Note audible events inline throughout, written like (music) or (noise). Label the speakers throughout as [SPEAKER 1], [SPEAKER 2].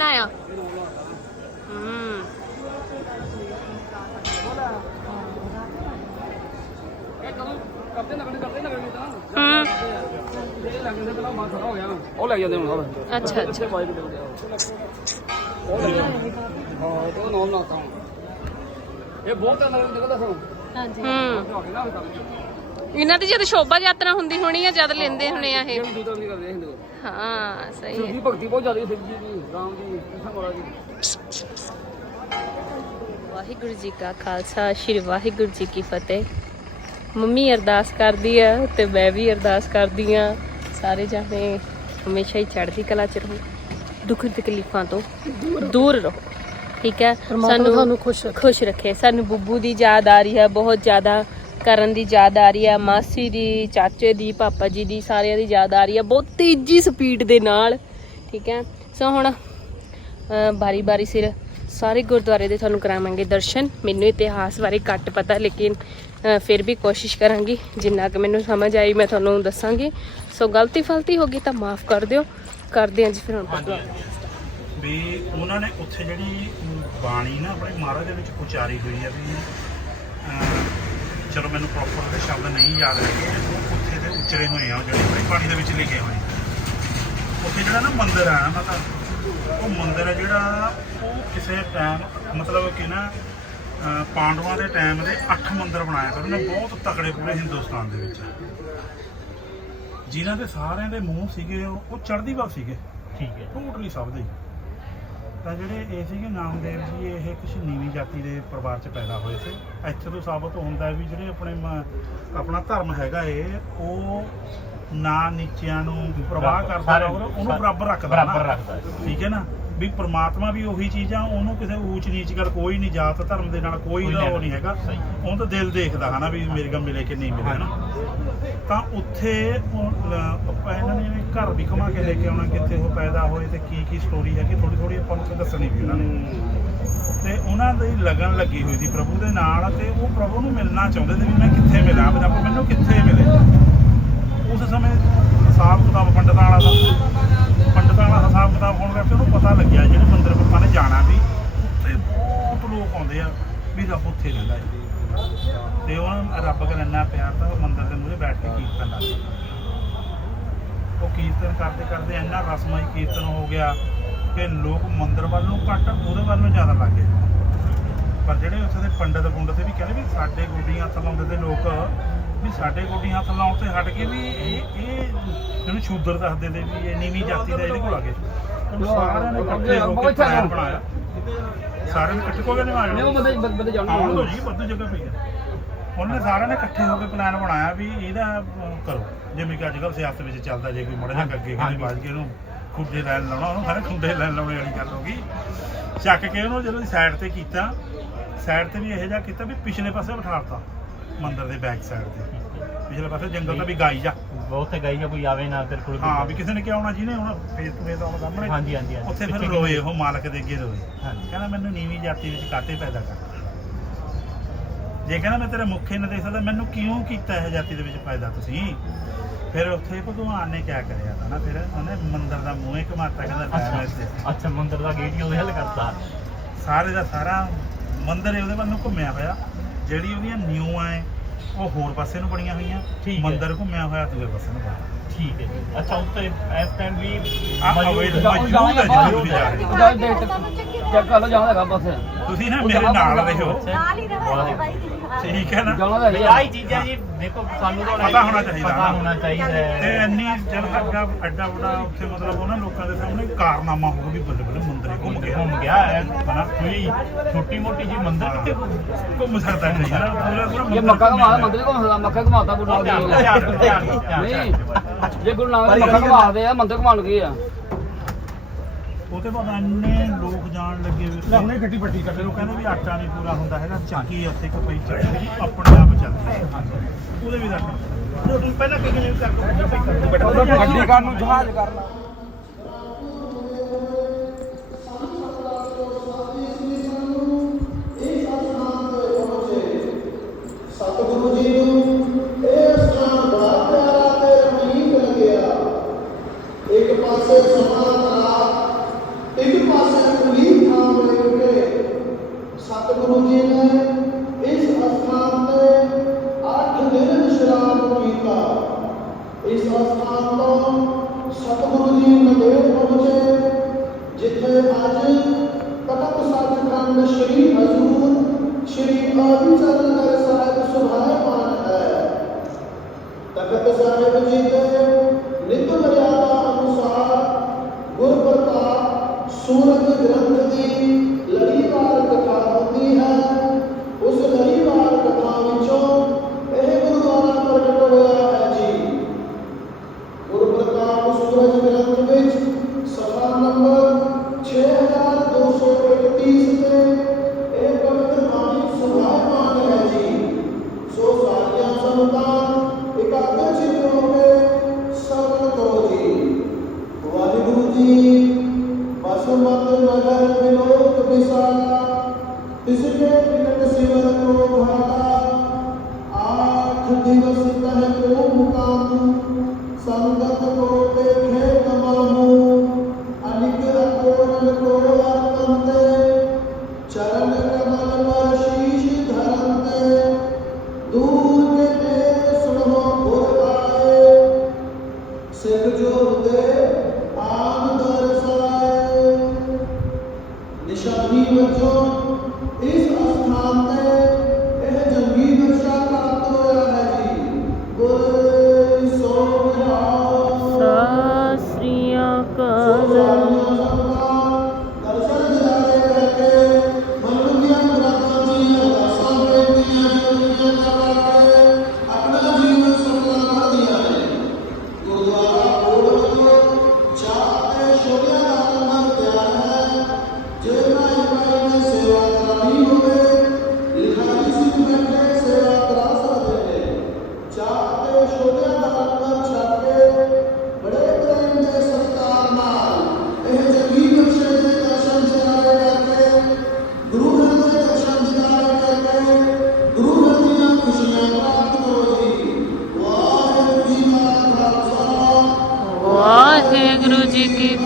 [SPEAKER 1] ਬਣਾਇਆ। ਹੂੰ।
[SPEAKER 2] ਉਹ ਲੱਗ ਜਾਂਦੇ ਹੁਣ ਹੋਰ
[SPEAKER 1] ਅੱਛਾ ਅੱਛਾ।
[SPEAKER 2] ਹਾਂ ਉਹ ਨਾਮ ਨਾ ਤਾਂ ਇਹ ਬਹੁਤ ਤਾਂ ਲੱਗਣ ਜਗ੍ਹਾ ਦੱਸੋ
[SPEAKER 1] ਹੂੰ। ਇਹਨਾਂ ਦੀ ਜਦ ਸ਼ੋਭਾ ਯਾਤਰਾ ਹੁੰਦੀ ਹੋਣੀ ਆ, ਜਦ ਲੈਂਦੇ ਹੋਣੇ ਆ ਇਹ। ਹਾਂ ਸਹੀ ਹੈ।
[SPEAKER 2] ਦੀ ਭਗਤੀ ਬਹੁਤ ਜ਼ਿਆਦਾ ਸਿੱਖ ਜੀ ਦੀ ਰਾਮ ਦੀ ਕ੍ਰਿਸ਼ਨ ਮਹਾਰਾਜ ਦੀ
[SPEAKER 1] ਵਾਹਿਗੁਰੂ ਜੀ ਕਾ ਖਾਲਸਾ ਸ੍ਰੀ ਵਾਹਿਗੁਰੂ ਜੀ ਕੀ ਫਤਿਹ। ਮੰਮੀ ਅਰਦਾਸ ਕਰਦੀ ਆ ਤੇ ਮੈਂ ਵੀ ਅਰਦਾਸ ਕਰਦੀ ਆ। ਸਾਰੇ ਜਾਣੇ ਹਮੇਸ਼ਾ ਹੀ ਚੜ੍ਹਦੀ ਕਲਾ ਚ ਰਹੋ ਦੁੱਖ ਤਕਲੀਫਾਂ ਤੋਂ ਦੂਰ ਰਹੋ। ਠੀਕ ਹੈ? ਸਾਨੂੰ
[SPEAKER 2] ਤੁਹਾਨੂੰ ਖੁਸ਼
[SPEAKER 1] ਖੁਸ਼ ਰੱਖੇ। ਸਾਨੂੰ ਬੁੱਬੂ ਦੀ ਯਾਦ ਆ ਰਹੀ ਹੈ ਬਹੁਤ ਜ਼ਿਆਦਾ ਕਰਨ ਦੀ ਯਾਦ ਆ ਰਹੀ ਹੈ ਮਾਸੀ ਦੀ, ਚਾਚੇ ਦੀ, ਪਾਪਾ ਜੀ ਦੀ, ਸਾਰਿਆਂ ਦੀ ਯਾਦ ਆ ਰਹੀ ਹੈ ਬਹੁਤ ਤੇਜ਼ੀ ਸਪੀਡ ਦੇ ਨਾਲ, ਠੀਕ ਹੈ? ਸੋ ਹੁਣ ਬਾਰੀ ਬਾਰੀ ਸਿਰ ਸਾਰੇ ਗੁਰਦੁਆਰੇ ਦੇ ਤੁਹਾਨੂੰ ਕਰਾਵਾਂਗੇ ਦਰਸ਼ਨ, ਮੈਨੂੰ ਇਤਿਹਾਸ ਬਾਰੇ ਘੱਟ ਪਤਾ, ਲੇਕਿਨ ਫਿਰ ਵੀ ਕੋਸ਼ਿਸ਼ ਕਰਾਂਗੀ, ਜਿੰਨਾ ਕਿ ਮੈਨੂੰ ਸਮਝ ਆਈ ਮੈਂ ਤੁਹਾਨੂੰ ਦੱਸਾਂਗੀ। ਸੋ ਗਲਤੀ ਫਲਤੀ ਹੋ ਗਈ ਤਾਂ ਮਾਫ ਕਰ ਦਿਓ, ਕਰਦੇ ਹਾਂ ਜੀ ਫਿਰ ਹੁਣ।
[SPEAKER 3] ਵੀ ਉਹਨਾਂ ਨੇ ਉੱਥੇ ਜਿਹੜੀ ਬਾਣੀ ਨਾ, ਆਪਣੇ ਮਹਾਰਾਜ ਦੇ ਵਿੱਚ ਉਚਾਰੀ ਹੋਈ ਹੈ ਵੀ ਚਲੋ ਮੈਨੂੰ ਪ੍ਰੋਪਰ ਦੇ ਸ਼ਬਦ ਨਹੀਂ ਯਾਦ ਹੈਗੇ। ਉੱਥੇ ਦੇ ਉਚਰੇ ਹੋਏ ਆ ਉਹ ਜਿਹੜੇ ਆਪਣੀ ਬਾਣੀ ਦੇ ਵਿੱਚ ਲਿਖੇ ਹੋਏ ਉੱਥੇ ਜਿਹੜਾ ਨਾ ਮੰਦਿਰ ਆ ਨਾ ਮਤਲਬ ਉਹ ਮੰਦਿਰ ਹੈ ਜਿਹੜਾ ਉਹ ਕਿਸੇ ਟਾਈਮ ਮਤਲਬ ਕਿ ਨਾ ਪਾਂਡਵਾਂ ਦੇ ਟਾਈਮ ਦੇ 8 ਮੰਦਿਰ ਬਣਾਇਆ ਕਰ। ਉਹਨੇ ਬਹੁਤ ਤਕੜੇ ਪੂਰੇ ਹਿੰਦੁਸਤਾਨ ਦੇ ਵਿੱਚ ਜਿਨ੍ਹਾਂ ਦੇ ਸਾਰਿਆਂ ਦੇ ਮੂੰਹ ਸੀਗੇ ਉਹ ਚੜ੍ਹਦੀ ਵੱਲ ਸੀਗੇ।
[SPEAKER 4] ਠੀਕ ਹੈ।
[SPEAKER 3] ਟੋਟਲੀ ਸਭ ਦੇ। ਤਾਂ ਜਿਹੜੇ ਇਹ ਸੀਗੇ ਨਾਮਦੇਵ ਜੀ ਇਹ ਕੁਛ ਨੀਵੀਂ ਜਾਤੀ ਦੇ ਪਰਿਵਾਰ 'ਚ ਪੈਦਾ ਹੋਏ ਸੀ ਇੱਥੇ ਤੋਂ ਸਾਬਤ ਹੁੰਦਾ ਵੀ ਜਿਹੜੇ ਆਪਣੇ ਮ- ਆਪਣਾ ਧਰਮ ਹੈਗਾ ਇਹ ਉਹ ਨਾ ਨੀਚਿਆਂ ਨੂੰ ਪ੍ਰਵਾਹ ਕਰਦਾ ਉਹਨੂੰ ਬਰਾਬਰ ਰੱਖਦਾ
[SPEAKER 4] ਬਰਾਬਰ। ਰੱਖਦਾ ਹੈ।
[SPEAKER 3] ਠੀਕ ਹੈ ਨਾ ਵੀ ਪ੍ਰਮਾਤਮਾ ਵੀ ਉਹੀ ਚੀਜ਼ ਆ ਉਹਨੂੰ ਕਿਸੇ ਊਚ ਨੀਚ ਕਰ ਕੋਈ ਨਹੀਂ ਜਾਤ ਧਰਮ ਦੇ ਨਾਲ ਕੋਈ ਦਾ ਉਹ ਨਹੀਂ ਹੈਗਾ। ਉਹਨੂੰ ਤਾਂ ਦਿਲ ਦੇਖਦਾ ਹਨਾ ਵੀ ਮੇਰੇ ਕੋਲ ਮਿਲੇ ਕਿ ਨਹੀਂ ਮਿਲੇ ਹਨਾ। ਤਾਂ ਉੱਥੇ ਉਹ, ਆਪਾਂ ਇਹਨਾਂ ਨੇ ਘਰ ਵੀ ਘੁਮਾ ਕੇ ਲੈ ਕੇ ਆਉਣਾ ਕਿੱਥੇ ਉਹ ਪੈਦਾ ਹੋਏ ਤੇ ਕੀ ਕੀ ਸਟੋਰੀ ਹੈ ਕਿ ਥੋੜੀ ਥੋੜੀ ਆਪਾਂ ਨੂੰ ਦੱਸਣੀ ਵੀ ਉਹਨਾਂ ਨੇ। ਤੇ ਉਹਨਾਂ ਦੀ ਲਗਨ ਲੱਗੀ ਹੋਈ ਸੀ ਪ੍ਰਭੂ ਦੇ ਨਾਲ ਤੇ ਉਹ ਪ੍ਰਭੂ ਨੂੰ ਮਿਲਣਾ ਚਾਹੁੰਦੇ ਸੀ ਵੀ ਮੈਂ ਕਿੱਥੇ ਮਿਲਾਂ ਮੈਨੂੰ ਕਿੱਥੇ ਮਿਲੇ ਉਸ ਸਮੇਂ ਹਿਸਾਬ ਕਿਤਾਬ ਪੰਡਤਾਂ ਵਾਲਾ ਦਾ ਪੰਡਤਾਂ ਵਾਲਾ ਹਿਸਾਬ ਕਿਤਾਬ ਹੋਣ ਕਰਕੇ ਉਹਨੂੰ ਪਤਾ ਲੱਗਿਆ ਜਿਹੜੇ ਮੰਦਿਰ ਆਪਾਂ ਨੇ ਜਾਣਾ ਵੀ ਉੱਥੇ ਬਹੁਤ ਲੋਕ ਆਉਂਦੇ ਆ ਵੀ ਰੱਬ ਉੱਥੇ ਰਹਿੰਦਾ ਹੈ ਤੇ ਉਹ ਰੱਬ ਕੋਲ ਇੰਨਾ ਪਿਆਰ ਤਾਂ ਉਹ ਮੰਦਿਰ ਦੇ ਮੂਹਰੇ ਬੈਠ ਕੇ ਕੀਰਤਨ ਗਿਆ ਉਹ ਕੀਰਤਨ ਕਰਦੇ ਕਰਦੇ ਇੰਨਾ ਰਸਮਈ ਕੀਰਤਨ ਹੋ ਗਿਆ ਕਿ ਲੋਕ ਮੰਦਿਰ ਵੱਲ ਨੂੰ ਘੱਟ ਉਹਦੇ ਵੱਲ ਨੂੰ ਜ਼ਿਆਦਾ ਲੱਗ ਗਏ। ਪਰ ਜਿਹੜੇ ਉੱਥੇ ਦੇ ਪੰਡਤ ਪੁੰਡਤ ਵੀ ਕਹਿੰਦੇ ਵੀ ਸਾਡੇ ਗੋਡੀਆਂ ਹੱਥ ਲਾਉਂਦੇ ਤੇ ਲੋਕ ਵੀ ਸਾਡੇ ਗੋਡੀਆਂ ਹੱਥ ਲਾਉਣ ਤੇ ਹਟ ਕੇ ਵੀ ਇਹ ਇਹ ਜਿਹਨੂੰ ਸ਼ੂਦਰ ਦੱਸਦੇ ਤੇ ਵੀ ਇਹ ਨੀਵੀਂ ਜਾਤੀ ਦਾ ਇਹਦੇ ਕੋਲ ਆ ਗਏ। ਸਾਰਿਆਂ ਨੇ ਇਕੱਠੇ ਹੋ ਕੇ ਬਣਾਇਆ। ਸਾਰਿਆਂ ਨੇ ਇਕੱਠੇ ਹੋ ਕੇ ਨਿਭਾਇਆ
[SPEAKER 2] ਨਹੀਂ ਉਹ ਬੰਦੇ ਬੰਦੇ ਜਾਣਾ
[SPEAKER 3] ਆਉਣ ਦੋ ਜੀ ਵੱਧ ਜਗ੍ਹਾ ਪਈ ਹੈ ਉਹਨਾਂ ਸਾਰਿਆਂ ਨੇ ਇਕੱਠੇ ਹੋ ਕੇ ਪਲਾਨ ਬਣਾਇਆ ਵੀ ਇਹਦਾ ਕਰੋ। ਜਿਵੇਂ ਕਿ ਅੱਜ ਕੱਲ੍ਹ ਸਿਆਸਤ ਵਿੱਚ ਚੱਲਦਾ ਜੇ ਕੋਈ ਮੜਾ ਜਿਹਾ ਅੱਗੇ ਕਹਿੰਦੇ ਬਾਜ ਕੇ ਉਹਨੂੰ ਖੁੱਡੇ ਲੈਣ ਲਾਉਣਾ ਉਹਨੂੰ ਸਾਰੇ ਖੁੱਡੇ ਲੈਣ ਲਾਉਣੇ ਵਾਲੀ ਗੱਲ ਹੋ ਗਈ। ਚੱਕ ਕੇ ਉਹਨੂੰ ਜਦੋਂ ਸਾਈਡ ਤੇ ਕੀਤਾ ਸਾਈਡ ਤੇ ਵੀ ਇਹੋ ਜਿਹਾ ਕੀਤਾ ਵੀ ਪਿਛਲੇ ਪਾਸੇ ਬਿਠਾਤਾ ਮੰਦਿਰ ਦੇ ਬੈਕ ਸਾਈਡ ਤੇ। ਪਿਛਲੇ ਪਾਸੇ ਜੰਗਲ ਤਾਂ ਵੀ ਗਾਈ ਜਾ।
[SPEAKER 4] ਉੱਥੇ ਗਈ ਜਾਂ ਕੋਈ ਆਵੇ ਨਾ ਤੇਰੇ ਕੋਲ
[SPEAKER 3] ਹਾਂ ਵੀ ਕਿਸੇ ਨੇ ਕਿਹਾ ਹੋਣਾ ਜਿਹਨੇ ਹੁਣ ਫੇਸ ਟੂ ਫੇਸ ਆਉਣਾ ਸਾਹਮਣੇ।
[SPEAKER 4] ਹਾਂਜੀ ਹਾਂਜੀ ਹਾਂਜੀ।
[SPEAKER 3] ਉੱਥੇ ਫਿਰ
[SPEAKER 4] ਪਿੱਛੇ
[SPEAKER 3] ਰੋਏ ਉਹ ਮਾਲਕ ਦੇ ਅੱਗੇ ਰੋਏ।
[SPEAKER 4] ਹਾਂਜੀ।
[SPEAKER 3] ਕਹਿੰਦਾ ਮੈਨੂੰ ਨੀਵੀਂ ਜਾਤੀ ਵਿੱਚ ਕਾਟੇ ਪੈਦਾ ਕਰ ਜੇ ਕਹਿੰਦਾ ਮੈਂ ਤੇਰੇ ਮੁੱਖੇ ਨਹੀਂ ਦੇਖ ਸਕਦਾ ਮੈਨੂੰ ਕਿਉਂ ਕੀਤਾ ਇਹ ਜਾਤੀ ਦੇ ਵਿੱਚ ਪੈਦਾ ਤੁਸੀਂ? ਫਿਰ ਉੱਥੇ ਭਗਵਾਨ ਨੇ ਕਿਆ ਕਰਿਆ ਤਾਂ ਨਾ ਫਿਰ ਉਹਨੇ ਮੰਦਿਰ ਦਾ ਮੂੰਹ ਹੀ ਘਮਾਤਾ ਕਹਿੰਦਾ ਲੈ ਮੈਂ ਇੱਥੇ
[SPEAKER 4] ਅੱਛਾ ਮੰਦਿਰ ਦਾ ਗੇਟ ਹੀ ਉਹਦੇ ਹੱਲ ਕਰਤਾ।
[SPEAKER 3] ਸਾਰੇ ਦਾ ਸਾਰਾ ਮੰਦਿਰ ਹੀ ਉਹਦੇ ਵੱਲ ਨੂੰ ਘੁੰਮਿਆ ਹੋਇਆ। ਜਿਹੜੀ ਉਹਦੀਆਂ ਨਿਊਆਂ ਐ ਉਹ ਹੋਰ ਪਾਸੇ ਨੂੰ ਬਣੀਆਂ ਹੋਈਆਂ
[SPEAKER 4] ਠੀਕ ਹੈ।
[SPEAKER 3] ਮੰਦਿਰ ਘੁੰਮਿਆ ਹੋਇਆ ਦੂਜੇ ਪਾਸੇ ਨੂੰ ਬਣਿਆ
[SPEAKER 4] ਠੀਕ ਹੈ ਜੀ। ਅੱਛਾ ਉੱਤੇ ਇਸ ਟਾਈਮ ਵੀ
[SPEAKER 3] ਆ ਅਵੈਧ ਮੌਜੂਦ ਹੈ ਤੁਸੀਂ ਜਾ ਰਹੇ ਹੋ।
[SPEAKER 2] ਚੈੱਕ ਕਰ ਲਓ ਜਾਣਾ ਹੈਗਾ ਬਸ।
[SPEAKER 3] ਤੁਸੀਂ ਨਾ ਮੇਰੇ ਨਾਲ ਰਹੋ।
[SPEAKER 5] ਨਾਲ ਹੀ ਰਵਾਂਗੇ ਬਾਈ ਜੀ
[SPEAKER 3] ਠੀਕ ਹੈ ਨਾ?
[SPEAKER 2] ਜਾਣਾ ਤਾਂ
[SPEAKER 4] ਵੀ
[SPEAKER 2] ਹੈਗਾ।
[SPEAKER 4] ਆਹੀ ਚੀਜ਼ਾਂ ਜੀ ਦੇਖੋ ਸਾਨੂੰ ਤਾਂ
[SPEAKER 3] ਪਤਾ ਹੋਣਾ ਚਾਹੀਦਾ
[SPEAKER 4] ਪਤਾ
[SPEAKER 3] ਨਾ।
[SPEAKER 4] ਹੋਣਾ ਚਾਹੀਦਾ
[SPEAKER 3] ਤੇ
[SPEAKER 4] ਹੈ
[SPEAKER 3] ਇੰਨੀ ਜਦ ਅੱਡਾ ਅੱਡਾ ਵੱਡਾ ਉੱਥੇ ਮਤਲਬ ਉਹਨਾਂ ਲੋਕਾਂ ਦੇ ਸਾਹਮਣੇ ਕਾਰਨਾਮਾ ਹੋ ਵੀ ਬੱਲੇ ਬੱਲੇ ਮੰਦਿਰ ਘੁੰਮ ਗਿਆ।
[SPEAKER 4] ਘੁੰਮ ਗਿਆ ਹੈ। ਹਨਾ ਕੋਈ ਛੋਟੀ ਮੋਟੀ ਜੀ ਮੰਦਿਰ ਕਿੱਥੇ ਘੁੰਮ
[SPEAKER 3] ਘੁੰਮ ਸਕਦਾ ਨਹੀਂ ਨਾ ਪੂਰਾ ਪੂਰਾ
[SPEAKER 2] ਇਹ
[SPEAKER 3] ਮੰਦਿਰ
[SPEAKER 2] ਮੱਕਾ
[SPEAKER 3] ਘੁੰਮਿਆ
[SPEAKER 2] ਘੁਮਾ ਮੰਦਿਰ ਘੁਮਾ ਮੱਕਾ ਘੁਮਾਤਾ ਗੁਰੂ ਨਾਨਕ ਦੇਵ ਨੇ
[SPEAKER 4] ਧਿਆਨ, ਧਿਆਨ, ਧਿਆਨ,
[SPEAKER 2] ਨਹੀਂ ਜੇ ਗੁਰੂ ਨਾਨਕ ਦੇਵ ਮੱਕਾ ਘੁਮਾਦੇ ਆ ਮੰਦਿਰ ਘੁਮਾਉਣ ਗਏ ਆ।
[SPEAKER 3] ਉਹਦੇ ਬਾਅਦ ਇੰਨੇ ਲੋਕ ਜਾਣ ਲੱਗੇ ਵੀ ਉਹਨੇ ਗੱਡੀ ਪੱਟੀ ਕਰਦੇ ਉਹ ਕਹਿੰਦੇ ਵੀ ਆਟਾ ਨਹੀਂ ਪੂਰਾ ਹੁੰਦਾ ਹੈਗਾ ਚੱਕੀ ਉੱਥੇ ਇੱਕ ਪਈ ਚੱਕੀ ਆਪਣੇ ਆਪ ਚੱਲਦੀ ਹੈ। ਉਹਦੇ ਵੀ ਰੱਖ ਪਹਿਲਾਂ ਕਿ ਕਿਵੇਂ ਕਰ ਦੋ
[SPEAKER 2] ਗੱਡੀ ਕਰਨ ਨੂੰ ਜਹਾਜ਼ ਕਰਨਾ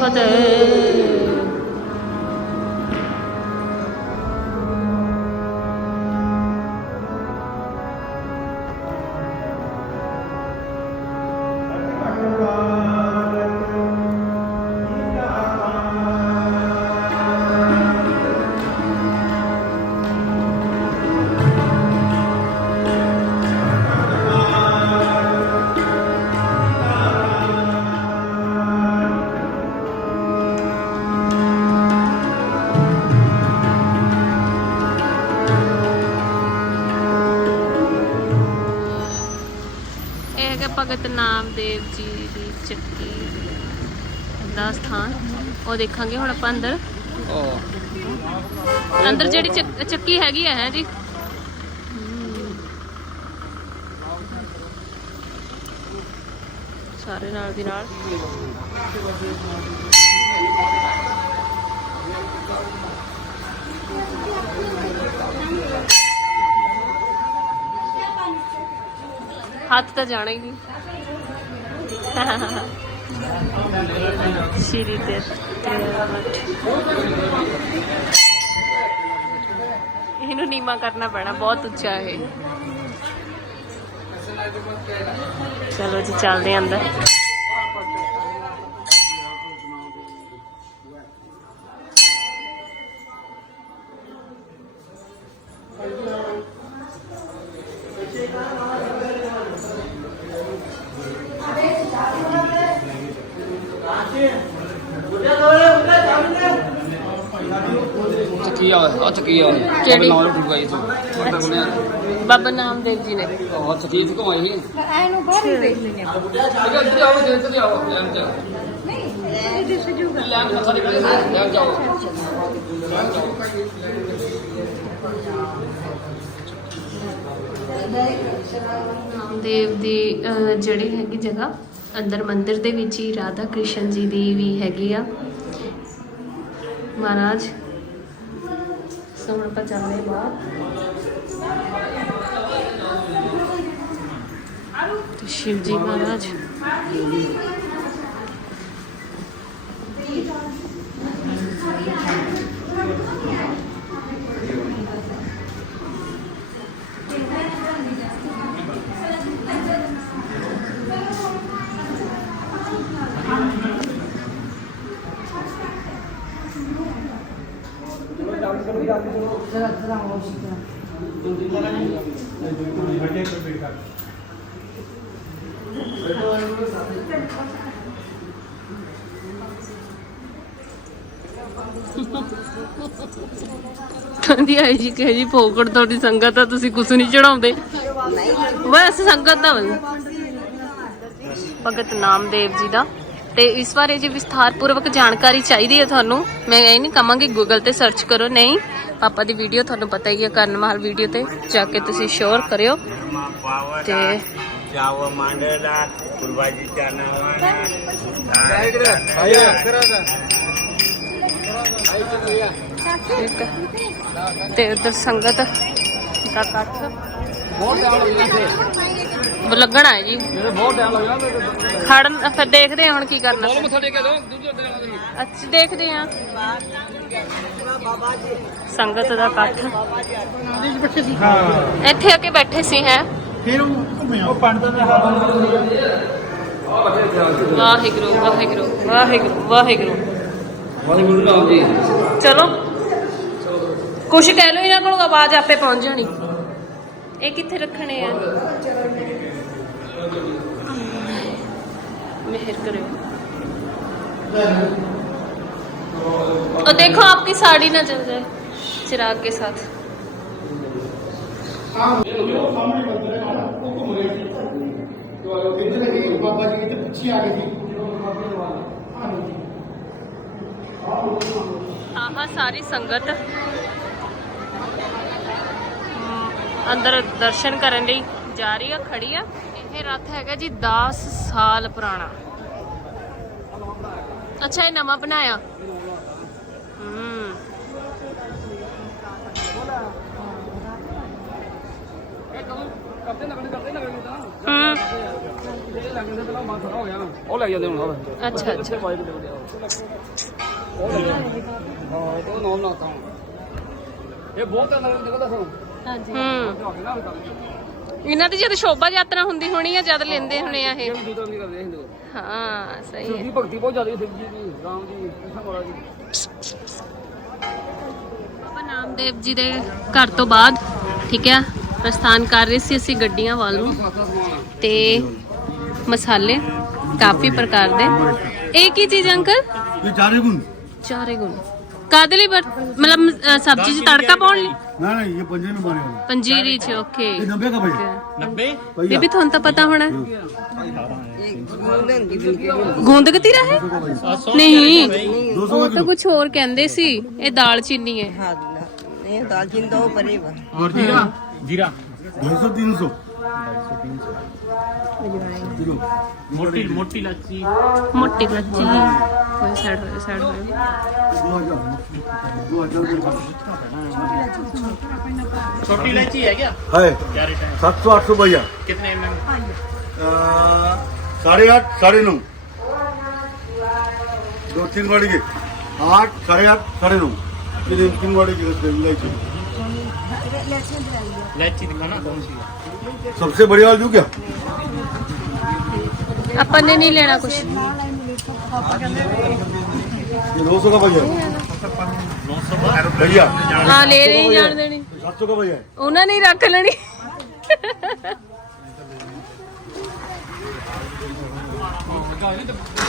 [SPEAKER 6] ਜੀ
[SPEAKER 1] ਭਗਤ ਨਾਮਦੇਵ ਜੀ ਦੀ ਚੱਕੀ ਦਾ ਸਥਾਨ। ਉਹ ਦੇਖਾਂਗੇ ਹੁਣ ਆਪਾਂ ਅੰਦਰ। ਅੰਦਰ ਜਿਹੜੀ ਚੱਕ- ਚੱਕੀ ਹੈਗੀ ਹੈ ਜੀ। ਹਮ। ਸਾਰੇ ਨਾਲ ਦੀ ਨਾਲ। ਹੱਥ ਤਾਂ ਜਾਣਾ ਹੀ ਨਹੀਂ। ਸ਼੍ਰੀ ਤੇ ਇਹਨੂੰ ਨੀਮਾ ਕਰਨਾ ਪੈਣਾ ਬਹੁਤ ਉੱਚਾ ਹੈ ਚਲੋ ਜੀ ਚੱਲਦੇ ਆਂ ਅੰਦਰ ਕਿਹੜੀ?
[SPEAKER 2] ਤੁਹਾਡਾ ਕੋਲ
[SPEAKER 1] ਬਾਬਾ ਨਾਮਦੇਵ ਜੀ ਨੇ।
[SPEAKER 2] ਉਹ ਚੱਕੀ ਤੋਂ ਆਈ ਹੈ
[SPEAKER 5] ਇਹਨੂੰ ਬਾਹਰ ਹੀ ਦੇਖ ਲੈਣੇ ਆਪਾਂ।
[SPEAKER 2] ਅਗਰ ਇੱਧਰ ਆਓ ਜੇ ਇੱਧਰ ਆਓ। ਲੈਣ ਜਾ
[SPEAKER 5] ਨਹੀਂ ਇਹ ਦਿਸ ਜੂਗਾ।
[SPEAKER 2] ਲੈਣ ਮੱਥਾ ਟੇਕਦੇ ਲੈਣ ਜਾਓ। ਲੈਣ ਜਾਓ
[SPEAKER 1] ਨਾਮਦੇਵ ਦੀ ਅਹ, ਜਿਹੜੀ ਹੈਗੀ ਜਗ੍ਹਾ ਅੰਦਰ ਮੰਦਿਰ ਦੇ ਵਿੱਚ ਹੀ ਰਾਧਾ ਕ੍ਰਿਸ਼ਨ ਜੀ ਦੀ ਵੀ ਹੈਗੀ ਆ। ਮਹਾਰਾਜ ਸੋ ਹੁਣ ਆਪਾਂ ਚੱਲਦੇ ਹਾਂ ਬਾਹਰ ਤੇ ਸ਼ਿਵ ਜੀ ਮਹਾਰਾਜ ਕਹਿੰਦੀ ਆਈ ਜੀ ਕਹੇ ਜੀ ਫੋਕੜ ਤੁਹਾਡੀ ਸੰਗਤ ਆ, ਤੁਸੀਂ ਕੁਛ ਨਹੀਂ ਚੜਾਉਂਦੇ ਬਸ ਸੰਗਤ ਦਾ ਬਸ ਭਗਤ ਨਾਮਦੇਵ ਜੀ ਦਾ। ਤੇ ਇਸ ਬਾਰੇ ਜੇ ਵਿਸਥਾਰਪੂਰਵਕ ਜਾਣਕਾਰੀ ਚਾਹੀਦੀ ਹੈ ਤੁਹਾਨੂੰ ਮੈਂ ਇਹ ਨਹੀਂ ਕਹਾਂਗੀ ਗੂਗਲ ਤੇ ਸਰਚ ਕਰੋ। ਨਹੀਂ ਪਾਪਾ ਦੀ ਵੀਡੀਓ ਤੁਹਾਨੂੰ ਪਤਾ ਹੀ ਹੈ ਕਰਨਮਾਲ ਵੀਡੀਓ ਤੇ ਜਾ ਕੇ ਤੁਸੀਂ ਸ਼ੋਰ ਕਰਿਓ। ਤੇ ਤੇ ਉਧਰ ਸੰਗਤ ਦਾ ਕੱਟ
[SPEAKER 2] ਬਹੁਤ ਟਾਈਮ ਲੱਗਦਾ ਇੱਥੇ।
[SPEAKER 1] ਲੱਗਣਾ ਹੈ ਜੀ।
[SPEAKER 2] ਮੇਰੇ ਬਹੁਤ ਟਾਈਮ ਲੱਗਦਾ ਮੈਂ
[SPEAKER 1] ਖੜਨ ਫਿਰ ਦੇਖਦੇ ਹਾਂ ਹੁਣ ਕੀ ਕਰਨਾ।
[SPEAKER 2] ਮੱਥਾ
[SPEAKER 1] ਅੱਛਾ ਦੇਖਦੇ ਹਾਂ। ਸੰਗਤ ਦਾ ਇਕੱਠ। ਇੱਥੇ ਆ ਕੇ ਬੈਠੇ ਸੀ ਹੈ।
[SPEAKER 3] ਉਹ ਪੰਡਤ ਦੇ
[SPEAKER 1] ਵਾਹਿਗੁਰੂ ਵਾਹਿਗੁਰੂ ਵਾਹਿਗੁਰੂ ਵਾਹਿਗੁਰੂ।
[SPEAKER 2] ਵਾਹਿਗੁਰੂ ਰਾਮ ਜੀ।
[SPEAKER 1] ਚਲੋ। ਕੁਛ ਕਹਿ ਲਓ ਇਹਨਾਂ ਕੋਲ ਆਵਾਜ਼ ਆਪੇ ਪਹੁੰਚ ਜਾਣੀ। ਇਹ ਕਿੱਥੇ ਰੱਖਣੇ ਆ ਮਿਹਰ ਕਰਿਓ और देखो आपकी साड़ी ना जल जाए चिराग के साथ
[SPEAKER 6] ਬਾਬਾ ਜੀ ਤੇ
[SPEAKER 1] ਅੰਦਰ ਦਰਸ਼ਨ ਕਰਨ ਲਈ ਜਾ ਰਹੀ ਆ ਖੜੀ ਆ। ਇਹ ਰੱਥ ਹੈਗਾ ਜੀ 10 ਸਾਲ ਪੁਰਾਣਾ। ਅੱਛਾ ਇਹ ਨਵਾਂ ਬਣਾਇਆ।
[SPEAKER 2] ਉਹ ਲੈ ਜਾਂਦੇ ਹੁਣ ਹੋਰ
[SPEAKER 1] ਅੱਛਾ ਅੱਛਾ।
[SPEAKER 2] ਉਹ ਲੈ ਹਾਂ ਉਹ ਨੌਂ ਨਾ ਤਾਂ ਇਹ ਬਹੁਤ ਟਾਈਮ ਲੱਗਦਾ ਦੇਖੋ ਦੱਸੋ
[SPEAKER 1] ਹਮ
[SPEAKER 2] ਹੋ। ਗਿਆ ਨਾ ਹੁਣ
[SPEAKER 1] ਇਹਨਾਂ ਦੀ ਜਦ ਸ਼ੋਭਾ ਯਾਤਰਾ ਹੁੰਦੀ ਹੋਣੀ ਆ ਜਦ ਲੈਂਦੇ ਹੋਣੇ ਆ ਇਹ।
[SPEAKER 2] ਕਰਦੇ ਹਿੰਦੂ
[SPEAKER 1] ਹਾਂ ਸਹੀ ਹੈ।
[SPEAKER 2] ਦੀ ਭਗਤੀ ਬਹੁਤ ਜ਼ਿਆਦਾ ਸਿੱਖ ਜੀ ਦੀ ਰਾਮ ਜੀ ਕ੍ਰਿਸ਼ਨ ਮਹਾਰਾਜ ਜੀ।
[SPEAKER 1] ਬਾਬਾ ਨਾਮਦੇਵ ਜੀ ਦੇ ਘਰ ਤੋਂ ਬਾਅਦ ਠੀਕ ਹੈ ਪ੍ਰਸਥਾਨ ਕਰ ਰਹੇ ਸੀ ਅਸੀਂ ਗੱਡੀਆਂ ਵੱਲ ਨੂੰ। ਤੇ ਮਸਾਲੇ ਕਾਫੀ ਪ੍ਰਕਾਰ ਦੇ। ਇਹ ਕੀ ਚੀਜ਼ ਅੰਕਲ?
[SPEAKER 6] ਇਹ ਚਾਰੇ ਗੁਣ।
[SPEAKER 1] ਚਾਰੇ ਗੁਣ। ਕਾਦੇ ਲਈ ਵਰਤ- ਮਤਲਬ ਅ, ਸਬਜ਼ੀ 'ਚ ਤੜਕਾ ਪਾਉਣ ਲਈ
[SPEAKER 6] ਨਾ ਨਾ ਇਹ ਪੰਜੇ ਨੂੰ ਮਾਰੇ ਵਾਲਾ
[SPEAKER 1] ਪੰਜੀਰੀ 'ਚ ਓਕੇ
[SPEAKER 6] ਇਹ 90 का भैया
[SPEAKER 4] 90
[SPEAKER 1] ਬੀਬੀ ਤੁਹਾਨੂੰ ਤਾਂ ਪਤਾ ਹੋਣਾ ਗੂੰਦ ਕਤੀਰਾ ਹੈ ਨਹੀਂ
[SPEAKER 6] 200
[SPEAKER 1] ਉਹ ਤਾਂ ਕੁਝ ਹੋਰ ਕਹਿੰਦੇ ਸੀ ਇਹ ਦਾਲ ਚੀਨੀ ਹੈ
[SPEAKER 7] हाँ ये दालचीनी तो परे बा
[SPEAKER 6] और जीरा
[SPEAKER 4] ਜੀਰਾ
[SPEAKER 6] 200 300 किलो
[SPEAKER 4] ਮੋਟੀ મોટી
[SPEAKER 1] મોટી લાચી મોટી લાચી કોઈ સાઈડ હોય
[SPEAKER 6] સાઈડ હોય
[SPEAKER 4] छोटी इलायची है क्या
[SPEAKER 6] है
[SPEAKER 4] क्या रेट है
[SPEAKER 6] सात सौ आठ सौ भैया
[SPEAKER 4] कितने एम एम
[SPEAKER 6] साढ़े आठ साढ़े नौ दो तीन गाड़ी की आठ साढ़े आठ साढ़े नौ तीन गाड़ी की इलायची
[SPEAKER 4] इलायची दिखाना कौन सी है
[SPEAKER 6] सबसे बढ़िया आलू क्या
[SPEAKER 1] अपन ने नहीं लेना
[SPEAKER 6] कुछ दो सौ का भैया भैया
[SPEAKER 1] हाँ ले नहीं जान देनी
[SPEAKER 6] सात सौ का भैया
[SPEAKER 1] उन्हें नहीं रख लेनी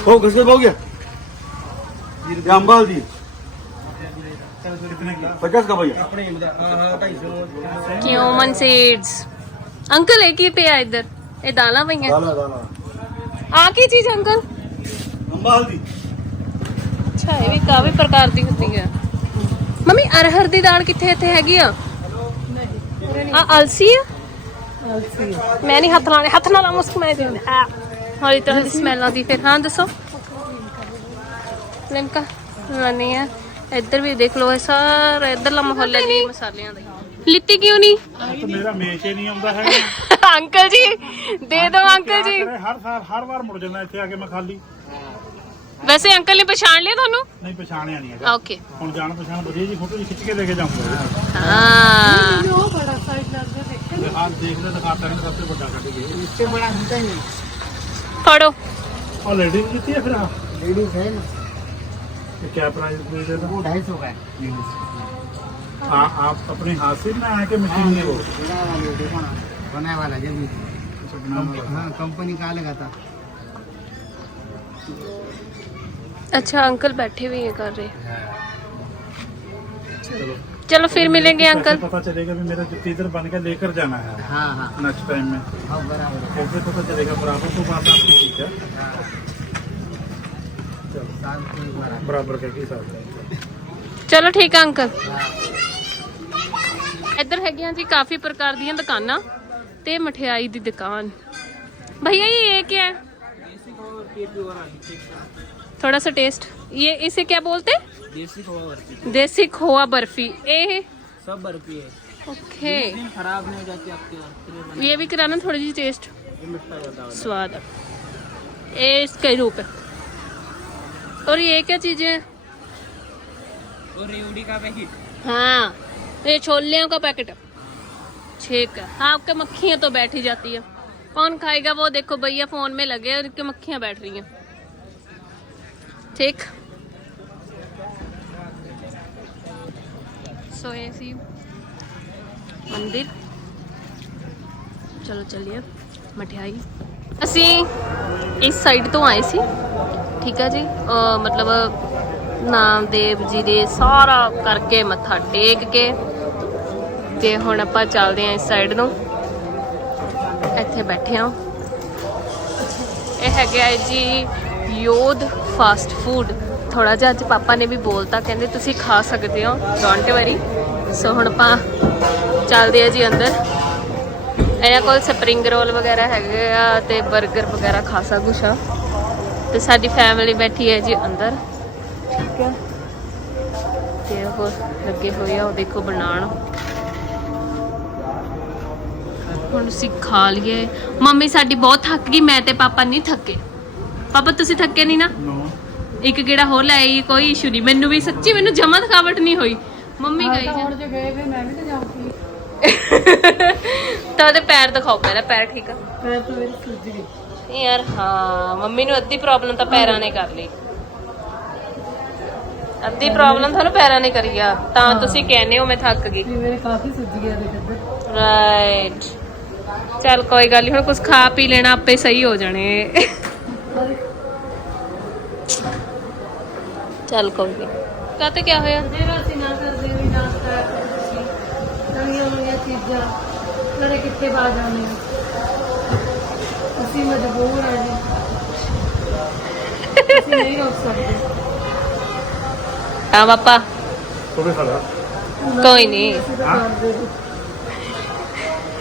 [SPEAKER 6] ओ किसके पाओगे ये अंबाल दी पचास का भैया
[SPEAKER 1] क्यों मन सीड्स ਅੰਕਲ ਇਹ ਕੀ ਪਿਆ ਇੱਧਰ? ਇਹ ਦਾਲਾਂ ਪਈਆਂ।
[SPEAKER 6] ਦਾਣਾ ਦਾਣਾ
[SPEAKER 1] ਆ ਕੀ ਚੀਜ਼ ਅੰਕਲ?
[SPEAKER 6] ਅੰਬਾ ਹਲਦੀ
[SPEAKER 1] ਅੱਛਾ ਇਹ ਵੀ ਕਾਫੀ ਪ੍ਰਕਾਰ ਦੀ ਹੁੰਦੀ ਹੈ ਮੰਮੀ ਅਰਹਰ ਦੀ ਦਾਲ ਕਿੱਥੇ ਇੱਥੇ ਹੈਗੀ ਆ? ਆ ਅਲਸੀ ਆ? ਅਲਸੀ ਮੈਂ ਨਹੀਂ ਹੱਥ ਲਾਣੇ ਹੱਥ ਨਾਲ ਮੁਸਕ ਮੈਂ ਦੇ ਆ ਹੌਲੀ ਤਰ੍ਹਾਂ ਦੀ ਸਮੈਲ ਆਉਂਦੀ ਫਿਰ। ਹਾਂ ਦੱਸੋ। ਲੰਕਾ ਨਹੀਂ ਆ। ਇੱਧਰ ਵੀ ਦੇਖ ਲਓ ਇਹ ਸਾਰਾ ਇੱਧਰਲਾ ਮਾਹੌਲ ਹੈ ਮਸਾਲਿਆਂ ਦਾ ਲਿੱਤੀ ਕਿਉਂ ਨਹੀਂ
[SPEAKER 3] ਤਾਂ ਮੇਰਾ ਮੇਚ ਹੀ ਨਹੀਂ ਆਉਂਦਾ ਹੈਗਾ
[SPEAKER 1] ਅੰਕਲ ਜੀ ਦੇ ਦਿਓ ਅੰਕਲ ਜੀ
[SPEAKER 3] ਹਰ ਸਾਲ ਹਰ ਵਾਰ ਮੁੜ ਜਾਂਦਾ ਇੱਥੇ ਆ ਕੇ ਮੈਂ ਖਾਲੀ
[SPEAKER 1] ਵੈਸੇ ਅੰਕਲ ਨੇ ਪਛਾਣ ਲਿਆ ਤੁਹਾਨੂੰ
[SPEAKER 3] ਨਹੀਂ ਪਛਾਣਿਆ ਨਹੀਂ ਹੈਗਾ
[SPEAKER 1] ਓਕੇ
[SPEAKER 3] ਹੁਣ ਜਾਣ ਪਛਾਣ ਵਧੀਆ ਜੀ ਫੋਟੋ ਜੀ ਖਿੱਚ ਕੇ ਲੈ ਕੇ ਜਾਊਂਗਾ
[SPEAKER 1] ਹਾਂ
[SPEAKER 3] ਆਹ ਦੇਖ ਲੈ ਦਿਖਾਤਾ ਨਹੀਂ ਸਭ ਤੋਂ ਵੱਡਾ ਕੱਢ ਗਏ
[SPEAKER 1] ਫੜੋ
[SPEAKER 3] ਉਹ ਲੇਡੀ ਵੀ ਕੀਤੀ ਹੈ ਫਿਰ ਆ ਲੇਡੀ ਹੈ ਕੀ ਪ੍ਰਾਈਸ ਦੇ ਦੇਦਾ
[SPEAKER 7] ढाई सौ का है
[SPEAKER 3] आ, आप अपने हाथ से ना आके मशीन हाँ, ले वो
[SPEAKER 2] बनाए वाला जल्दी।
[SPEAKER 3] अच्छा,
[SPEAKER 2] हाँ कंपनी का लगा था
[SPEAKER 1] अच्छा अंकल बैठे हुए कर रहे हाँ।
[SPEAKER 3] चलो।
[SPEAKER 1] चलो फिर तो
[SPEAKER 3] मिलेंगे
[SPEAKER 1] अंकल
[SPEAKER 3] पता चलेगा भी मेरा जुत्ती बन के लेकर जाना है।
[SPEAKER 2] हाँ हाँ।
[SPEAKER 3] टाइम में।
[SPEAKER 2] हाँ बराबर।
[SPEAKER 3] कैसे पता चलेगा बराबर तो बात आपकी ठीक है। चलो। बराबर के साथ
[SPEAKER 1] चलो ठीक है अंकल ਇੱਧਰ ਹੈਗੀਆਂ ਜੀ ਕਾਫੀ ਪ੍ਰਕਾਰ ਦੀਆਂ ਦੁਕਾਨਾਂ ਤੇ ਮਠਿਆਈ ਦੀ ਦੁਕਾਨ भैया ये ये क्या है थोड़ा सा टेस्ट ये इसे क्या बोलते हैं
[SPEAKER 2] देसी खोआ बर्फी
[SPEAKER 1] देसी खोआ बर्फी ए
[SPEAKER 2] सब बर्फी है
[SPEAKER 1] ओके
[SPEAKER 2] खराब नहीं हो जाती आपके
[SPEAKER 1] ये भी कराना थोड़ी जी टेस्ट
[SPEAKER 2] मिठा बताओ
[SPEAKER 1] स्वाद है ये इसका ही रूप है और ये क्या चीजें हैं
[SPEAKER 2] और रेवड़ी का पैकेट
[SPEAKER 1] हाँ ये छोलियों का पैकेट ठीक है हाँ आपके मक्खियाँ तो बैठ ही जाती है कौन खाएगा वो देखो भैया फोन में लगे और इनकी मक्खियाँ बैठ रही हैं ठीक सो ये सी मंदिर ਚਲੋ ਚੱਲੀਏ ਮਠਿਆਈ ਅਸੀਂ ਇਸ ਸਾਈਡ ਤੋਂ ਆਏ ਸੀ ਠੀਕ ਹੈ ਜੀ ਅਹ ਮਤਲਬ ਨਾਮਦੇਵ ਜੀ ਦੇ ਸਾਰਾ ਕਰਕੇ ਮੱਥਾ ਟੇਕ ਕੇ ਤੇ ਹੁਣ ਆਪਾਂ ਚੱਲਦੇ ਆਂ ਇਸ ਸਾਈਡ ਨੂੰ। ਇੱਥੇ ਬੈਠੇ ਆਂ ਇਹ ਹੈਗਾ ਜੀ ਯੋਧ ਫਾਸਟ ਫੂਡ ਥੋੜਾ ਜਿਹਾ ਅੱਜ ਪਾਪਾ ਨੇ ਵੀ ਬੋਲਤਾ ਕਹਿੰਦੇ ਤੁਸੀਂ ਖਾ ਸਕਦੇ ਹੋ ਡੋਂਟ ਵਰੀ ਸੋ ਹੁਣ ਆਪਾਂ ਚੱਲਦੇ ਆ ਜੀ ਅੰਦਰ। ਇਹਨਾਂ ਕੋਲ ਸਪਰਿੰਗ ਰੋਲ ਵਗੈਰਾ ਹੈਗੇ ਆ ਤੇ 버ਗਰ ਵਗੈਰਾ ਖਾਸਾ ਕੁਛ ਆ। ਤੇ ਸਾਡੀ ਫੈਮਿਲੀ ਬੈਠੀ ਹੈ ਜੀ ਅੰਦਰ। ਠੀਕ ਹੈ। ਤੇ ਉਹ ਲੱਗੇ ਹੋਏ ਆ ਉਹ ਦੇਖੋ ਬਣਾਉਣ। ਹੁਣ ਅਸੀਂ ਖਾ ਲਈਏ। ਮੰਮੀ ਸਾਡੀ ਬਹੁਤ ਥੱਕ ਗਈ ਮੈਂ ਤੇ ਪਾਪਾ ਨਹੀਂ ਥੱਕੇ। ਪਾਪਾ ਤੁਸੀਂ ਥੱਕੇ ਨਹੀਂ ਨਾ?
[SPEAKER 3] नो
[SPEAKER 1] ਇੱਕ ਕਿਹੜਾ ਹੋਰ ਲੈ ਆਈ ਕੋਈ ਇਸ਼ੂ ਨਹੀਂ। ਮੈਨੂੰ ਵੀ ਸੱਚੀ ਮੈਨੂੰ ਜਮਾ ਥਕਾਵਟ ਨਹੀਂ ਹੋਈ। ਮੰਮੀ ਗਈ ਜਾਂ
[SPEAKER 5] ਜੇ ਗਏ ਮੈਂ ਵੀ ਤਾਂ ਜਾਊਂਗੀ। (laughs)
[SPEAKER 1] ਤਾਂ ਉਹਦੇ ਪੈਰ ਦਿਖਾਓ ਪਹਿਲਾਂ ਪੈਰ ਠੀਕ ਆ?
[SPEAKER 5] ਮੈਂ ਤਾਂ ਮੇਰੀ ਸੁੱਜ ਗਈ।
[SPEAKER 1] ਯਾਰ ਹਾਂ ਮੰਮੀ ਨੂੰ ਅੱਧੀ ਪ੍ਰੋਬਲਮ ਤਾਂ ਪੈਰਾਂ ਨੇ ਕਰ ਲਈ। ਅੱਧੀ ਪ੍ਰੋਬਲਮ ਤੁਹਾਨੂੰ ਪੈਰਾਂ ਨੇ ਕਰੀ ਆ। ਤਾਂ ਤੁਸੀਂ ਕਹਿੰਦੇ ਹੋ ਮੈਂ ਥੱਕ ਗਈ।
[SPEAKER 5] ਮੇਰੇ ਕਾਫੀ ਸੁੱਜ ਗਿਆ ਦੇਖ ਇੱਧਰ।
[SPEAKER 1] ਰਾਈਟ ਚੱਲ ਕੋਈ ਗੱਲ ਨਹੀਂ ਹੁਣ ਕੁਝ ਖਾ ਪੀ ਲੈਣਾ ਆਪੇ ਸਹੀ ਹੋ ਜਾਣੇ। ਚੱਲ ਕੋਈ ਨਹੀਂ ਕਾ ਕੀ ਹੋਇਆ?
[SPEAKER 5] ਮੇਰਾ ਅਸੀਂ ਨਾ ਕਰਦੇ ਵੀ ਨਾਸਤਾ ਨਵੀਆਂ ਨਵੀਆਂ ਚੀਜ਼ਾਂ ਨਾਲੇ ਕਿੱਥੇ ਪਾ ਜਾਣੇ ਅਸੀਂ ਮਜਬੂਰ ਆ ਜੀ। ਨਹੀਂ ਰੋਕ ਸਕਦੇ।
[SPEAKER 1] ਹਾਂ ਪਾਪਾ। ਕੋਈ ਨਹੀਂ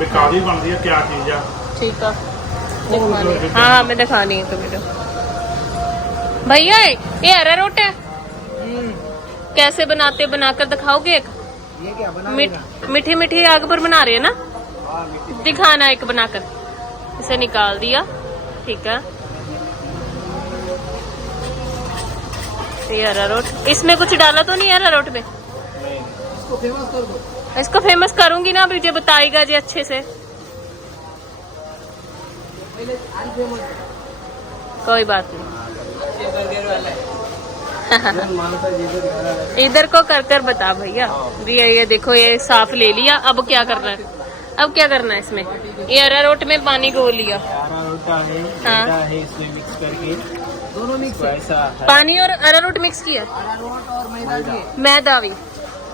[SPEAKER 1] ਵੀ
[SPEAKER 3] ਕਾਦੀ ਬਣਦੀ ਹੈ ਕਿਆ ਚੀਜ਼ ਆ
[SPEAKER 1] ठीक है
[SPEAKER 3] और
[SPEAKER 1] दिखानी
[SPEAKER 3] जो
[SPEAKER 1] है।
[SPEAKER 3] भी-
[SPEAKER 1] हाँ हाँ मैं दिखानी है तो वीडियो भैया ये हरा रोट है कैसे बनाते बनाकर दिखाओगे एक
[SPEAKER 2] ये क्या बना
[SPEAKER 1] मिठ, मीठी मीठी आग पर बना रहे हैं ना
[SPEAKER 2] हाँ मिट्टी
[SPEAKER 1] दिखाना एक बनाकर इसे निकाल दिया ठीक है ये हरा रोट इसमें कुछ डाला तो नहीं हरा रोट में
[SPEAKER 2] इसको फेमस कर दो
[SPEAKER 1] इसको फ़ेमस करूँगी ना अभी जो बताएगा जी अच्छे से। कोई बात नहीं। (laughs) इधर को कर कर बता भैया। भैया ये देखो ये साफ़ ले लिया। अब क्या करना है? अब क्या करना है इसमें? ये अरारोट में पानी घोल लिया।
[SPEAKER 2] है। मैदा इसमें मिक्स करके दोनों मिक्स
[SPEAKER 1] पानी और अरारोट मिक्स किया
[SPEAKER 2] हरा रोट और मैदा भी
[SPEAKER 1] मैदा भी।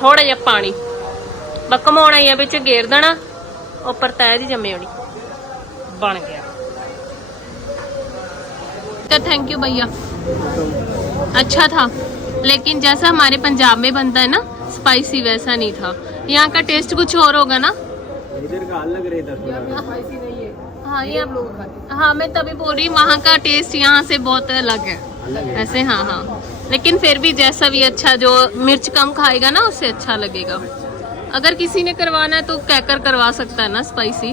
[SPEAKER 1] ਥੋੜਾ ਜਿਹਾ ਪਾਣੀ ਬਕਮਾਉਣ ਆਈਆਂ ਵਿੱਚ ਗੇਰ ਦੇਣਾ ਉੱਪਰ ਤੈ ਦੀ ਜੰਮੇ ਹੋਣੀ ਬਣ ਗਿਆ तो थैंक यू भैया अच्छा था लेकिन जैसा हमारे पंजाब में बनता है ना स्पाइसी वैसा नहीं था यहाँ का टेस्ट कुछ और होगा ना
[SPEAKER 2] इधर का अलग रहता थोड़ा
[SPEAKER 1] हाँ ये हाँ मैं तभी बोल रही हूँ वहाँ का टेस्ट यहाँ से बहुत अलग है ऐसे हाँ हाँ लेकिन फिर भी जैसा भी अच्छा जो मिर्च कम खाएगा ना उससे अच्छा लगेगा अगर किसी ने करवाना है तो कहकर करवा सकता है ना स्पाइसी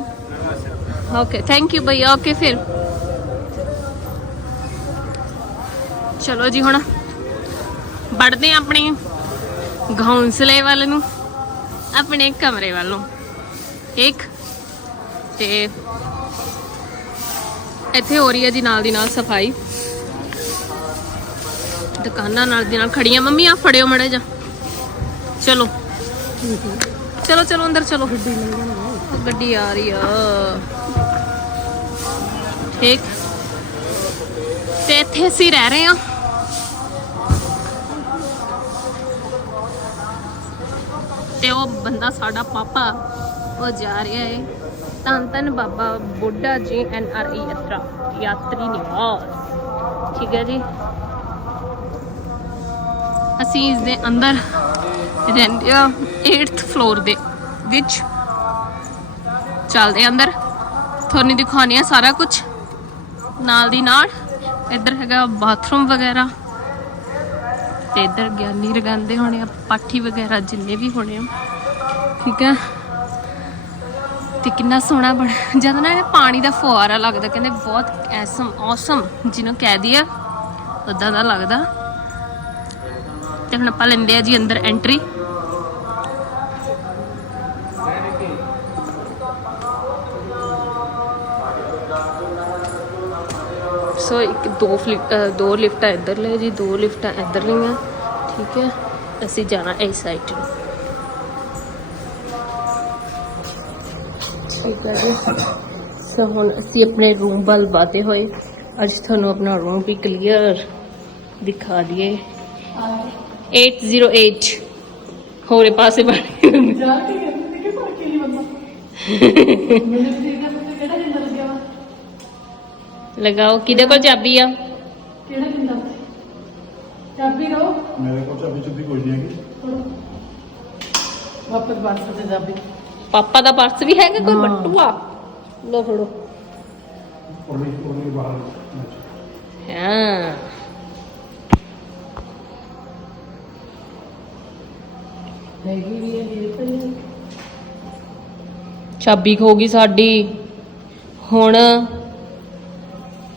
[SPEAKER 1] ओके थैंक यू भैया ओके फिर ਚਲੋ ਜੀ ਹੁਣ ਵੜਦੇ ਹਾਂ ਆਪਣੇ ਘੌਂਸਲੇ ਵੱਲ ਨੂੰ ਆਪਣੇ ਕਮਰੇ ਵੱਲ ਨੂੰ ਠੀਕ ਤੇ ਇੱਥੇ ਹੋ ਰਹੀ ਹੈ ਜੀ ਨਾਲ ਦੀ ਨਾਲ ਸਫਾਈ ਦੁਕਾਨਾਂ ਨਾਲ ਦੀ ਨਾਲ ਖੜੀਆਂ। ਮੰਮੀ ਆ ਫੜਿਓ ਮੜੇ ਜਾ ਚਲੋ। ਚਲੋ ਚਲੋ, ਅੰਦਰ ਚਲੋ। ਉਹ ਗੱਡੀ ਆ ਰਹੀ ਆ। ਠੀਕ। ਤੇ ਇੱਥੇ ਅਸੀਂ ਰਹਿ ਰਹੇ ਹਾਂ। ਤੇ ਉਹ ਬੰਦਾ ਸਾਡਾ ਪਾਪਾ, ਉਹ ਜਾ ਰਿਹਾ ਹੈ ਧੰਨ ਧੰਨ ਬਾਬਾ ਬੁੱਢਾ ਜੀ, ਐਨ ਆਰ ਈ ਯਾਤਰਾ। ਯਾਤਰੀ ਨਿਵਾਸ। ਠੀਕ ਹੈ ਜੀ। ਅਸੀਂ ਇਸ ਦੇ ਅੰਦਰ ਰਹਿੰਦੇ ਆ 8th ਫਲੋਰ ਦੇ ਵਿੱਚ। ਚੱਲਦੇ ਅੰਦਰ। ਤੁਹਾਨੂੰ ਦਿਖਾਉਣੀ ਆ ਸਾਰਾ ਕੁਝ ਨਾਲ ਦੀ ਨਾਲ ਇੱਧਰ ਹੈਗਾ ਬਾਥਰੂਮ ਵਗੈਰਾ। ਤੇ ਇੱਧਰ ਗਿਆਨੀ ਰਗਾਉਂਦੇ ਹੋਣੇ ਆ, ਪਾਠੀ ਵਗੈਰਾ ਜਿੰਨੇ ਵੀ ਹੋਣੇ ਆ। ਠੀਕ ਹੈ ਤੇ ਕਿੰਨਾ ਸੋਹਣਾ ਬਣ, ਜਦ ਨਾ ਇਹ ਪਾਣੀ ਦਾ ਫੁਹਾਰਾ ਲੱਗਦਾ, ਕਹਿੰਦੇ ਬਹੁਤ ਐਸਮ ਔਸਮ ਜਿਹਨੂੰ ਕਹਿ ਦਈਏ ਉਦਾਂ ਦਾ ਲੱਗਦਾ। ਤੇ ਹੁਣ ਆਪਾਂ ਲੈਂਦੇ ਆ ਜੀ ਅੰਦਰ ਐਂਟਰੀ ਸੋ ਇੱਕ ਦੋ ਦੋ ਲਿਫਟਾਂ ਇੱਧਰ ਲੈ ਜੀ, ਦੋ ਲਿਫਟਾਂ ਇੱਧਰ ਲਈਆਂ ਠੀਕ ਹੈ? ਅਸੀਂ ਜਾਣਾ ਇਸ ਸਾਈਡ ਨੂੰ। ਠੀਕ ਹੈ ਜੀ। ਸੋ ਹੁਣ ਅਸੀਂ ਆਪਣੇ ਰੂਮ ਵੱਲ ਵਾਦੇ ਹੋਏ। ਅੱਜ ਤੁਹਾਨੂੰ ਆਪਣਾ ਰੂਮ ਵੀ ਕਲੀਅਰ ਦਿਖਾ ਦਈਏ। 808 ਹੋਰੇ ਪਾਸੇ ਬਣ
[SPEAKER 5] ਜਾ ਕੇ ਕਹਿੰਦੇ ਕਿ ਪਰ ਕੀ ਬੰਦਾ ਮੇਰੇ ਸਰੀਰ ਦਾ ਪੁੱਤ ਕਿਹੜਾ ਜਿੰਦਾ ਲੱਗਿਆ ਵਾ
[SPEAKER 1] ਲਗਾਓ ਕਿਹਦੇ ਕੋਲ ਚਾਬੀ ਆ?
[SPEAKER 5] ਕਿਹੜਾ ਜਿੰਦਾ ਚਾਬੀ ਰੋ
[SPEAKER 3] ਮੇਰੇ ਕੋਲ ਚਾਬੀ ਚੁੱਬੀ ਕੋਈ ਨਹੀਂ ਹੈਗੀ।
[SPEAKER 5] ਵਾਪਸ ਬਾਸ ਤੇ ਚਾਬੀ।
[SPEAKER 1] ਪਾਪਾ ਦਾ ਪਰਸ ਵੀ ਹੈਗਾ ਕੋਈ
[SPEAKER 5] ਹਾਂ।
[SPEAKER 1] ਬੱਟੂਆ ਲੋ ਫੜੋ।
[SPEAKER 3] ਉਹਨੇ ਉਹਨੇ ਬਾਹਰ।
[SPEAKER 1] ਹਾਂ।
[SPEAKER 5] ਹੈਗੀ ਵੀ ਹੈ ਇਹ ਤਾਂ ਨਹੀਂ
[SPEAKER 1] ਚਾਬੀ ਖੋ ਗਈ ਸਾਡੀ। ਹੁਣ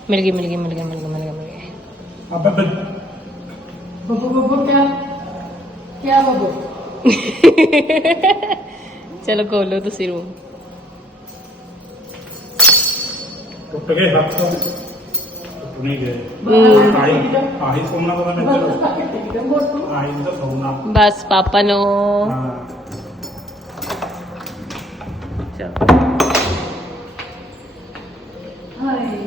[SPEAKER 1] ਮਿਲ ਗਈ ਮਿਲ ਗਈ ਮਿਲ ਗਈ ਮਿਲ ਗਈ ਮਿਲ ਗਈ ਮਿਲ ਗਈ।
[SPEAKER 3] ਅਬੇ ਬੇ
[SPEAKER 5] ਬੱਬੂ ਬੱਬੂ ਕਿਆ? ਕਿਆ ਬੱਬੂ?
[SPEAKER 1] ਚਲੋ ਖੋਲੋ ਤੁਸੀਂ ਰੂਮ
[SPEAKER 3] ਟੁੱਟ ਗਏ ਹੱਥ। ਸੋਨਾ ਦਾ ਮੈਂ ਤੇ ਆਹੀ ਦਾ ਸੋਨਾ
[SPEAKER 1] ਬਸ ਪਾਪਾ ਨੂੰ।
[SPEAKER 3] ਹਾਂ।
[SPEAKER 1] ਚਲੋ
[SPEAKER 5] ਹਾਏ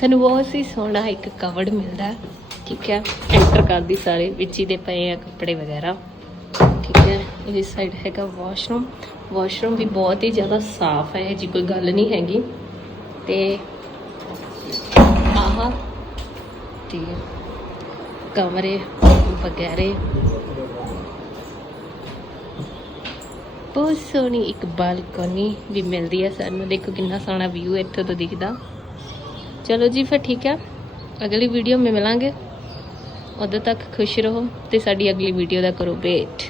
[SPEAKER 1] ਸਾਨੂੰ ਬਹੁਤ ਹੀ ਸੋਹਣਾ ਇੱਕ ਕਵੜ ਮਿਲਦਾ ਠੀਕ ਹੈ? ਐਂਟਰ ਕਰਦੀ ਸਾਰੇ ਵਿੱਚ ਹੀ ਦੇ ਪਏ ਆ ਕੱਪੜੇ ਵਗੈਰਾ। ਠੀਕ ਹੈ? ਇਸ ਸਾਈਡ ਹੈਗਾ ਵਾਸ਼ਰੂਮ ਵਾਸ਼ਰੂਮ ਵੀ ਬਹੁਤ ਹੀ ਜ਼ਿਆਦਾ ਸਾਫ਼ ਹੈ ਜੀ ਕੋਈ ਗੱਲ ਨਹੀਂ ਹੈਗੀ। ਤੇ ਆਹ ਤੇ ਕਮਰੇ ਵਗੈਰੇ। ਬਹੁਤ ਸੋਹਣੀ ਇੱਕ ਬਾਲਕਨੀ ਵੀ ਮਿਲਦੀ ਹੈ ਸਾਨੂੰ। ਦੇਖੋ ਕਿੰਨਾ ਸੋਹਣਾ ਵਿਊ ਇੱਥੋਂ ਤੋਂ ਦਿਖਦਾ। ਚਲੋ ਜੀ ਫਿਰ ਠੀਕ ਹੈ। ਅਗਲੀ ਵੀਡੀਓ ਮੇ ਮਿਲਾਂਗੇ। ਉਦੋਂ ਤੱਕ ਖੁਸ਼ ਰਹੋ ਤੇ ਸਾਡੀ ਅਗਲੀ ਵੀਡੀਓ ਦਾ ਕਰੋ ਵੇਟ।